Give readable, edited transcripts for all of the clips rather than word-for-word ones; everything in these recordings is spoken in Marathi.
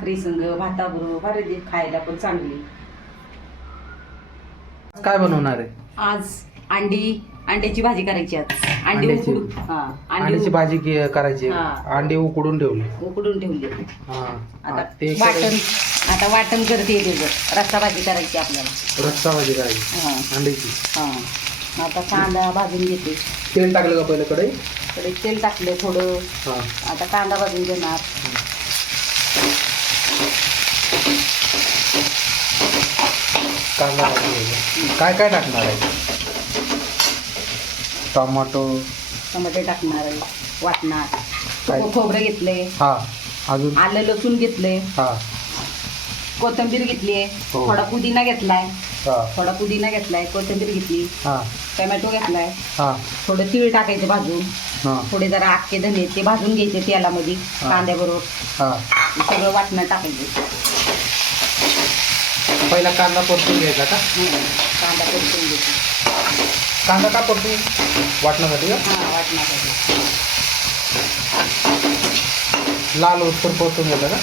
भाकरी संग भाताबरोबर भारी खायला पण चांगली. काय बनवणार आहे? आज अंड्याची भाजी करायची. आज अंड्याची अंड्याची भाजी करायची. हा. अंडे उकडून ठेवले. आता वाटण करते त्याचं. रस्सा भाजी करायची आपल्याला. रस्सा भाजी करायची अंड्याची. आता कांदा भाजून घेते. तेल टाकलं का पहिलं कढई? तेल टाकले थोडं. आता कांदा भाजून घेणार. कांदा भाजून काय काय टाकणार आहे? टमाटे टाकणार आहे. वाटणार. खोबरं घेतले. अजून आलं लसूण घेतले. कोथिंबीर घेतली. थोडा पुदिना घेतलाय. कोथिंबीर घेतली. टोमॅटो घेतलाय. थोडं तीळ टाकायचं भाजून. थोडे जरा अख्खे धने ते भाजून घ्यायचे तेलामध्ये कांद्याबरोबर. सगळं वाटणं टाकायचं. पहिला कांदा परतून घ्यायचा का? कांदा परतून घ्यायचा. कांदा का परतून? वाटण्यासाठी का? वाटण्यासाठी. लाल होतपर परतून घ्यायचा का?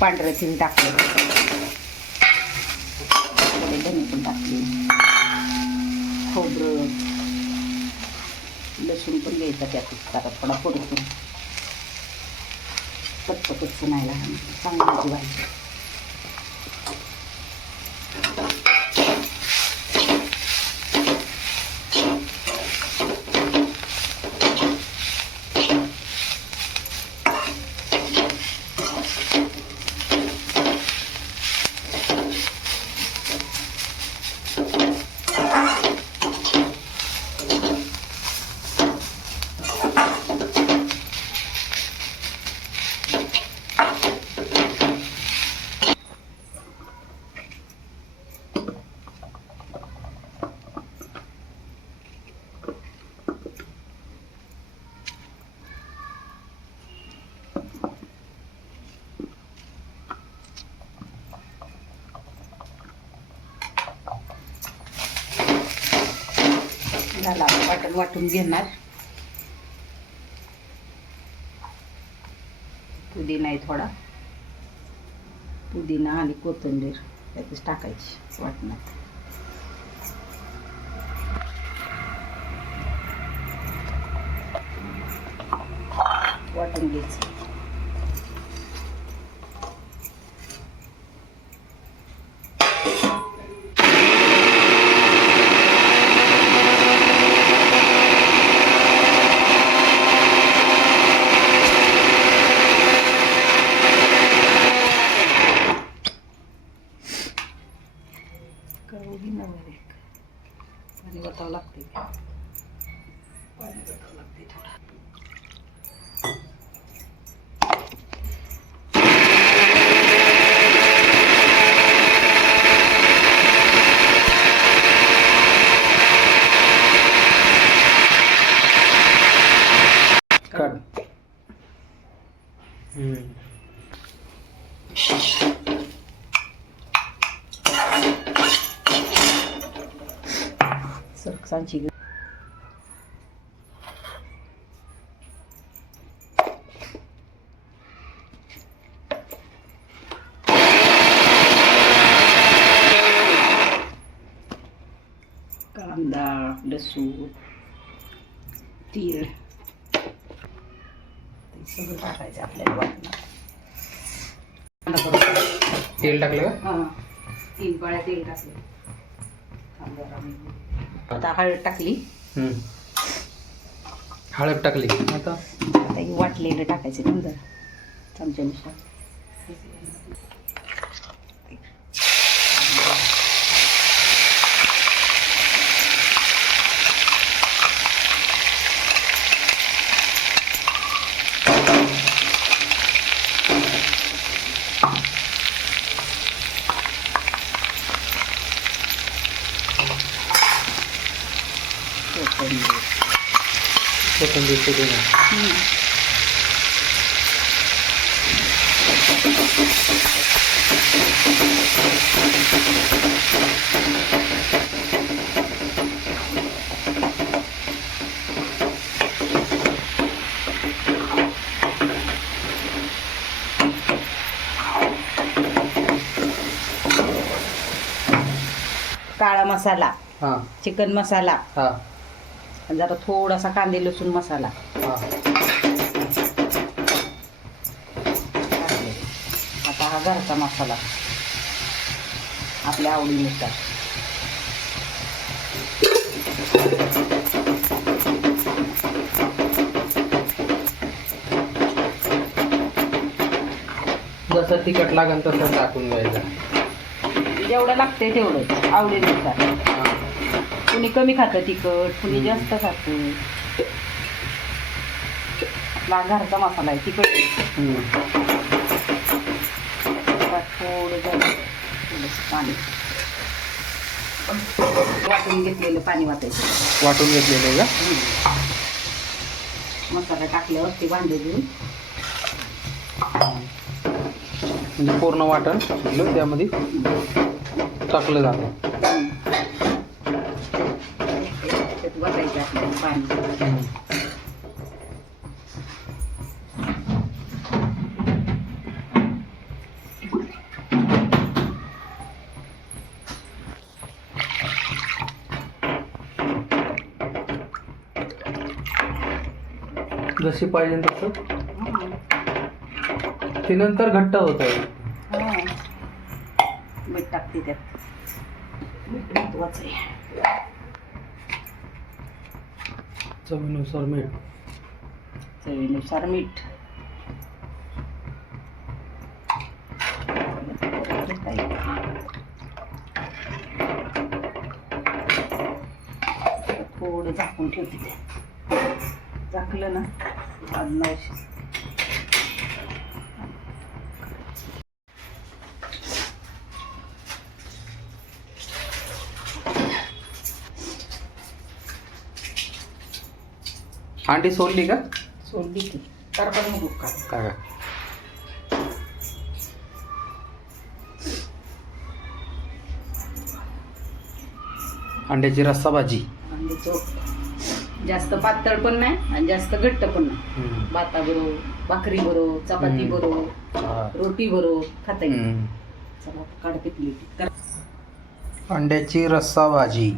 पांढरं तीळ टाकलं. धने पण टाकले. खोबरं लसूण पण घ्यायचा त्यात. जरा थोडा परतून कच्च नाही लागणार. चांगली भाजी. वाटून घेणार. पुदिना आहे थोडा. पुदिना आणि कोथिंबीर त्यातच टाकायची वाटणात. वाटून घ्यायचं. पाणी वतावं लागते. थोडं. सरकसांची कांदा लसूण तीळ सगळं टाकायचं आपल्याला वाटणार. तेल टाकलं का? 3 पळ्या तेल टाकले. आता हळद टाकली. हळद टाकली. आता वाटलेलं टाकायचं नंतर चमच्यानुसार. कोथिंबीर पुदिना. काळा मसाला, हां चिकन मसाला, हां जरा थोडासा कांदे लसूण मसाला हां. टाकले. आता हा घरचा मसाला आपल्या आवडीनुसार. जसं तिखट लागेल तसं टाकून घ्यायचं. जेवढं लागतंय तेवढं आवडीनुसार. हां. कुणी कमी खातं तिखट, कुणी जास्त खातं. आपला घरचा मसाला आहे तिखट. थोडं थोडंसं पाणी वाटून घेतलेलं पाणी वाटायचं. वाटून घेतलेलं आहे का? मसाला टाकल्यावर ते भांडे घेऊन म्हणजे पूर्ण वाटण त्यामध्ये टाकलं जातं. त्यात वाटायचं आपल्याला पाणी. जशी पाहिजे तसं ते नंतर घट्ट होत आहे. मीठ टाकते त्यात. मीठ महत्वाचं आहे. चवीनुसार मीठ. चवीनुसार मीठ. थोडं झाकून ठेवते ते. झाकलं ना आज अंडी सोडली का? सोडली की करपण नको का. काय अंड्याची रस्सा भाजी. अंड्याचं जास्त पातळ पण नाही आणि जास्त घट्ट पण नाही. भाताबरोबर, भाकरी बरोबर, चपाती बरोबर, रोटी बरोबर खाता येईल. चला काढते प्लेट. अंड्याची रस्सा भाजी.